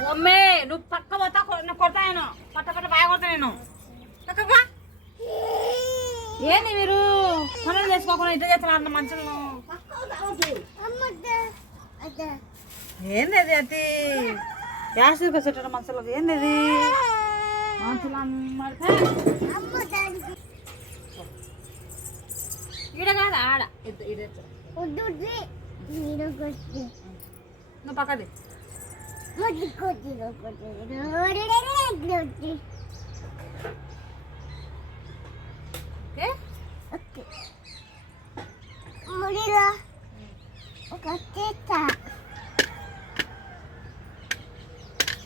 Mummy నువ్వు పక్క పోతా కొడతా నేను పట్ట పట్ట బాగా కొడతా నేను. ఏంది మీరు పనులు చేసుకోకుండా ఇట్లా చేస్తున్నారు అన్న మనుషులను ఏంది అది అతి యాసిడ్ వచ్చేట మనుషులకు ఏంది అది మనుషులు ఈడ కాదు ఆడ ఇద్ద- ఈడ കൊതി കൊതി കൊതി ഓക്കെ ഓക്കെ മുടില ഒക്കെ ചേട്ടാ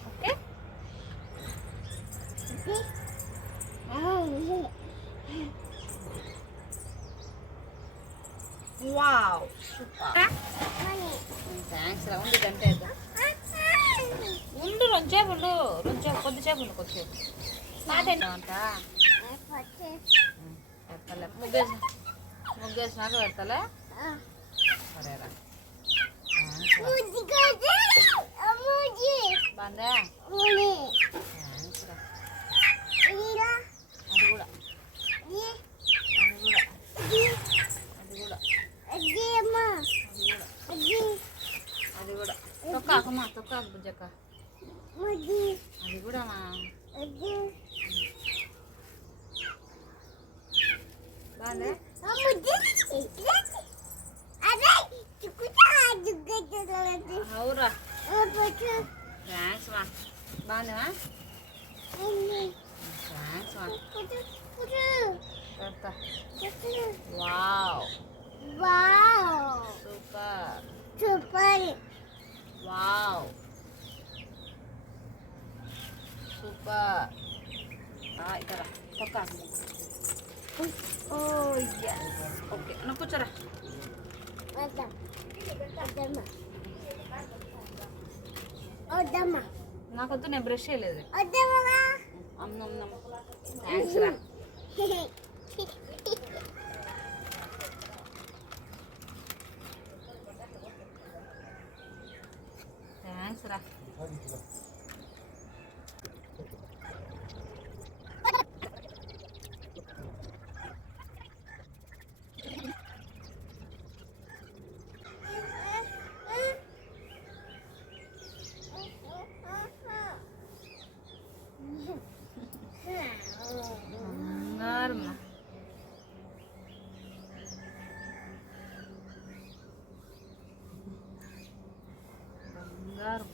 ഓക്കെ Wow! Super. ఉండు రొంచేపు కొద్దిసేపు ఉండు కొద్దిసేపు పెడతలే ముగ్గేసి ముగ్గేసినాక పెడతలే? సరేరా. రా అది కూడా. అది కూడా. అది కూడా. తొక్కాకమ్మా తొక్కాకు బుజ్జక్క. అది కూడా మా బాందే అవురా థ్యాంక్స్ మా బాగుందా థ్యాంక్స్ మా పెడతా వావ్ సూపర్ ఇక్కడ తొక్కాకు ఓ ఓకే నువ్వు కూర్చోరా వద్దాం వద్దమ్మా వద్దమ్మా నాకొద్దు నేను బ్రష్ చేయలేదు వద్దమ్మా అన్నం థ్యాంక్స్ రా థ్యాంక్స్ రా Гарно. Гарно.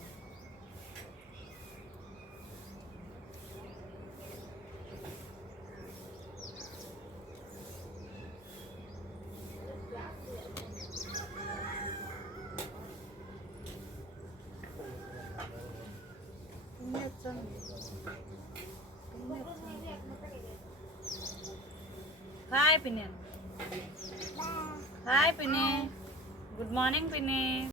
Нет. హాయ్ పిన్ని హాయ్ పిన్ని గుడ్ మార్నింగ్ పిన్ని